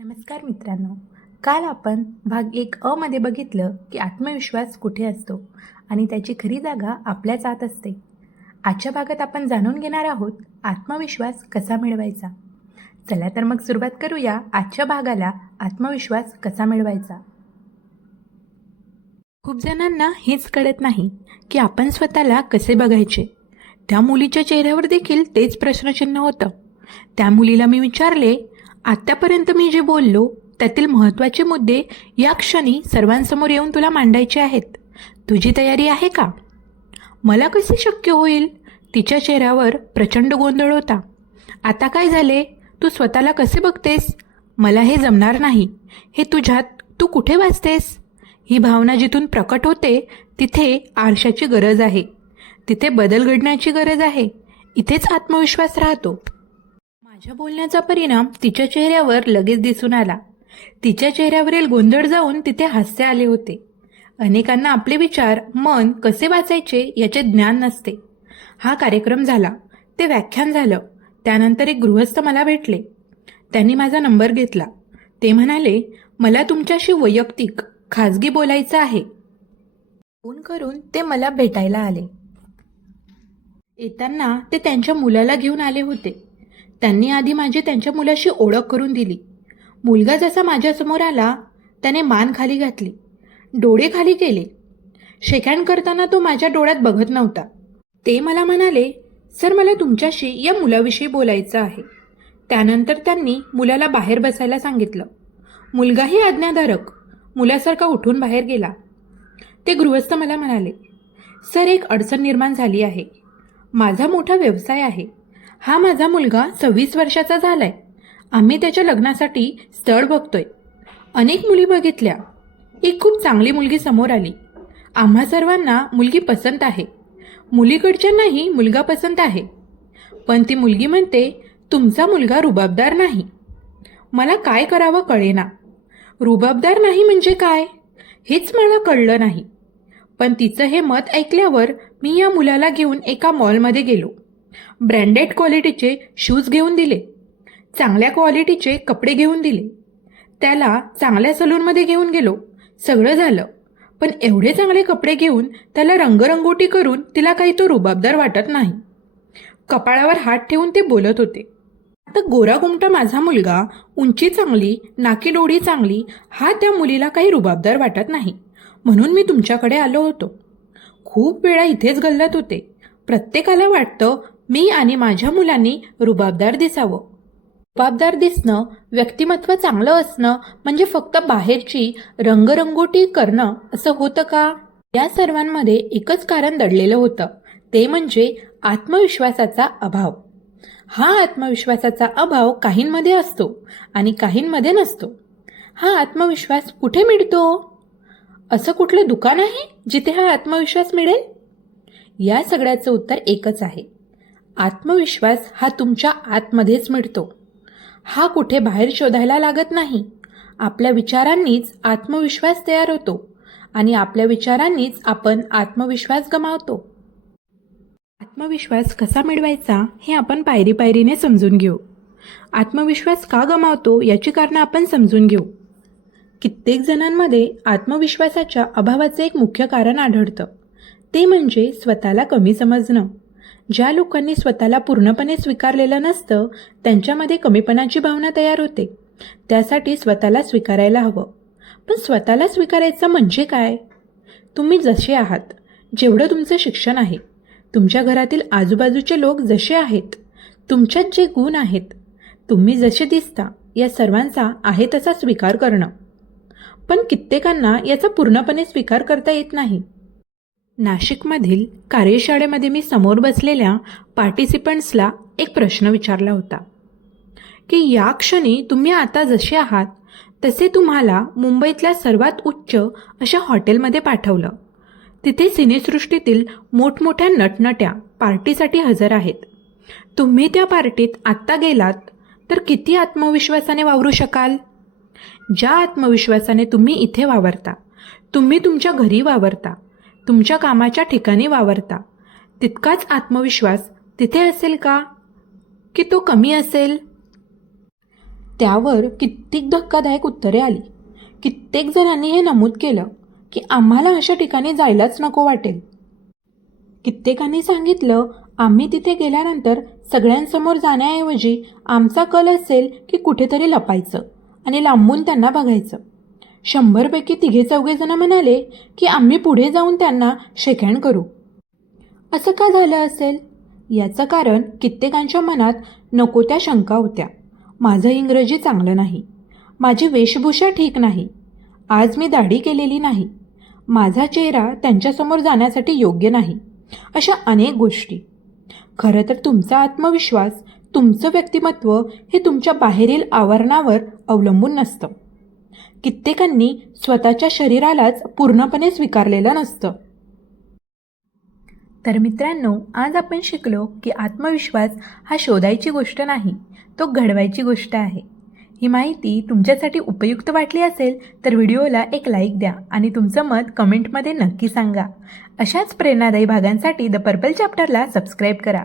नमस्कार मित्रांनो. काल आपण भाग 1 मध्ये बघितलं की आत्मविश्वास कुठे असतो आणि त्याची खरी जागा आपल्याच आत असते. आजच्या भागात आपण जाणून घेणार आहोत आत्मविश्वास कसा मिळवायचा. चला तर मग सुरुवात करूया आजच्या भागाला, आत्मविश्वास कसा मिळवायचा. खूप जणांना हेच कळत नाही की आपण स्वतःला कसे बघायचे. त्या मुलीच्या चेहऱ्यावर देखील तेच प्रश्नचिन्ह होतं. त्या मुलीला मी विचारले, आत्तापर्यंत मी जे बोललो त्यातील महत्त्वाचे मुद्दे या क्षणी सर्वांसमोर येऊन तुला मांडायचे आहेत. तुझी तयारी आहे का? मला कसे शक्य होईल? तिच्या चेहऱ्यावर प्रचंड गोंधळ होता. आता काय झाले? तू स्वतःला कसे बघतेस? मला हे जमणार नाही. हे तुझ्यात तू कुठे वाचतेस? ही भावना जिथून प्रकट होते तिथे आरशाची गरज आहे. तिथे बदल घडण्याची गरज आहे. इथेच आत्मविश्वास राहतो. माझ्या बोलण्याचा परिणाम तिच्या चेहऱ्यावर लगेच दिसून आला. तिच्या चेहऱ्यावरील गोंधळ जाऊन तिथे हास्य आले होते. अनेकांना आपले विचार, मन कसे वाचायचे याचे ज्ञान नसते. हा कार्यक्रम झाला, ते व्याख्यान झालं. त्यानंतर एक गृहस्थ मला भेटले. त्यांनी माझा नंबर घेतला. ते म्हणाले, मला तुमच्याशी वैयक्तिक खाजगी बोलायचं आहे. फोन करून ते मला भेटायला आले. येताना ते त्यांच्या मुलाला घेऊन आले होते. त्यांनी आधी माझी त्यांच्या मुलाशी ओळख करून दिली. मुलगा जसा माझ्यासमोर आला त्याने मान खाली घातली, डोळे खाली केले. शेकहँड करताना तो माझ्या डोळ्यात बघत नव्हता. ते मला म्हणाले, सर मला तुमच्याशी या मुलाविषयी बोलायचं आहे. त्यानंतर त्यांनी मुलाला बाहेर बसायला सांगितलं. मुलगाही आज्ञाधारक मुलासारखा उठून बाहेर गेला. ते गृहस्थ मला म्हणाले, सर एक अडचण निर्माण झाली आहे. माझा मोठा व्यवसाय आहे. हा माझा मुलगा 26 वर्षाचा झालाय. आम्ही त्याच्या लग्नासाठी स्थळ बघतोय. अनेक मुली बघितल्या. एक खूप चांगली मुलगी समोर आली. आम्हा सर्वांना मुलगी पसंत आहे. मुलीकडच्यांनाही मुलगा पसंत आहे. पण ती मुलगी म्हणते, तुमचा मुलगा रुबाबदार नाही. मला काय करावं कळेना. रुबाबदार नाही म्हणजे काय हेच मला कळलं नाही. पण तिचं हे मत ऐकल्यावर मी या मुलाला घेऊन एका मॉलमध्ये गेलो. ब्रँडेड क्वालिटीचे शूज घेऊन दिले. चांगल्या क्वालिटीचे कपडे घेऊन दिले. त्याला चांगल्या सलूनमध्ये घेऊन गेलो. सगळं झालं. पण एवढे चांगले कपडे घेऊन त्याला रंगरंगोटी करून तिला काही तो रुबाबदार वाटत नाही. कपाळावर हात ठेवून ते बोलत होते. आता गोरा गुमटा माझा मुलगा, उंची चांगली, नाकी डोळी चांगली, हा त्या मुलीला काही रुबाबदार वाटत नाही. म्हणून मी तुमच्याकडे आलो होतो. खूप वेळा इथेच गल्लत होते. प्रत्येकाला वाटतं मी आणि माझ्या मुलांनी रुबाबदार दिसावं. रुबाबदार दिसणं, व्यक्तिमत्व चांगलं असणं म्हणजे फक्त बाहेरची रंगरंगोटी करणं असं होतं का? या सर्वांमध्ये एकच कारण दडलेलं होतं. ते म्हणजे आत्मविश्वासाचा अभाव. हा आत्मविश्वासाचा अभाव काहींमध्ये असतो आणि काहींमध्ये नसतो. हा आत्मविश्वास कुठे मिळतो? असं कुठलं दुकान आहे जिथे हा आत्मविश्वास मिळेल? या सगळ्याचं उत्तर एकच आहे. आत्मविश्वास हा तुमच्या आतमध्येच मिळतो. हा कुठे बाहेर शोधायला लागत नाही. आपल्या विचारांनीच आत्मविश्वास तयार होतो आणि आपल्या विचारांनीच आपण आत्मविश्वास गमावतो. आत्मविश्वास कसा मिळवायचा हे आपण पायरी पायरीने समजून घेऊ. आत्मविश्वास का गमावतो याची कारणं आपण समजून घेऊ. कित्येक जणांमध्ये आत्मविश्वासाच्या अभावाचे एक मुख्य कारण आढळतं. ते म्हणजे स्वतःला कमी समजणं. ज्या लोकांनी स्वतःला पूर्णपणे स्वीकारलेलं नसतं त्यांच्यामध्ये कमीपणाची भावना तयार होते. त्यासाठी स्वतःला स्वीकारायला हवं. पण स्वतःला स्वीकारायचं म्हणजे काय? तुम्ही जसे आहात, जेवढं तुमचं शिक्षण आहे, तुमच्या घरातील आजूबाजूचे लोक जसे आहेत, तुमच्यात जे गुण आहेत, तुम्ही जसे दिसता, या सर्वांचा आहे तसा स्वीकार करणं. पण कित्येकांना याचा पूर्णपणे स्वीकार करता येत नाही. नाशिकमधील कार्यशाळेमध्ये मी समोर बसलेल्या पार्टिसिपंट्सला एक प्रश्न विचारला होता की या क्षणी तुम्ही आता जसे आहात तसे तुम्हाला मुंबईतल्या सर्वात उच्च अशा हॉटेलमध्ये पाठवलं. तिथे सिनेसृष्टीतील मोठमोठ्या नटनट्या पार्टीसाठी हजर आहेत. तुम्ही त्या पार्टीत आत्ता गेलात तर किती आत्मविश्वासाने वावरू शकाल? ज्या आत्मविश्वासाने तुम्ही इथे वावरता, तुम्ही तुमच्या घरी वावरता, तुमच्या कामाच्या ठिकाणी वावरता, तितकाच आत्मविश्वास तिथे असेल का? की तो कमी असेल? त्यावर कित्येक धक्कादायक उत्तरे आली. कित्येक जणांनी हे नमूद केलं की आम्हाला अशा ठिकाणी जायलाच नको वाटेल. कित्येकांनी सांगितलं, आम्ही तिथे गेल्यानंतर सगळ्यांसमोर जाण्याऐवजी आमचा कल असेल की कुठेतरी लपायचं आणि लांबून त्यांना बघायचं. 100पैकी 3-4 जण म्हणाले की आम्ही पुढे जाऊन त्यांना शेकहँड करू. असं का झालं असेल? याचं कारण कित्येकांच्या मनात नको त्या शंका होत्या. माझं इंग्रजी चांगलं नाही, माझी वेशभूषा ठीक नाही, आज मी दाढी केलेली नाही, माझा चेहरा त्यांच्यासमोर जाण्यासाठी योग्य नाही, अशा अनेक गोष्टी. खरं तर तुमचा आत्मविश्वास, तुमचं व्यक्तिमत्व हे तुमच्या बाहेरील आवरणावर अवलंबून नसतं. कित्येकांनी स्वतःच्या शरीरालाच पूर्णपणे स्वीकारलेलं नसतं. तर मित्रांनो, आज आपण शिकलो की आत्मविश्वास हा शोधायची गोष्ट नाही, तो घडवायची गोष्ट आहे. ही माहिती तुमच्यासाठी उपयुक्त वाटली असेल तर व्हिडिओला एक लाईक द्या आणि तुमचं मत कमेंटमध्ये नक्की सांगा. अशाच प्रेरणादायी भागांसाठी द पर्पल चॅप्टरला सबस्क्राईब करा.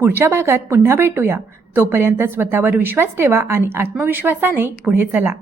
पुढच्या भागात पुन्हा भेटूया. तोपर्यंत स्वतःवर विश्वास ठेवा आणि आत्मविश्वासाने पुढे चला.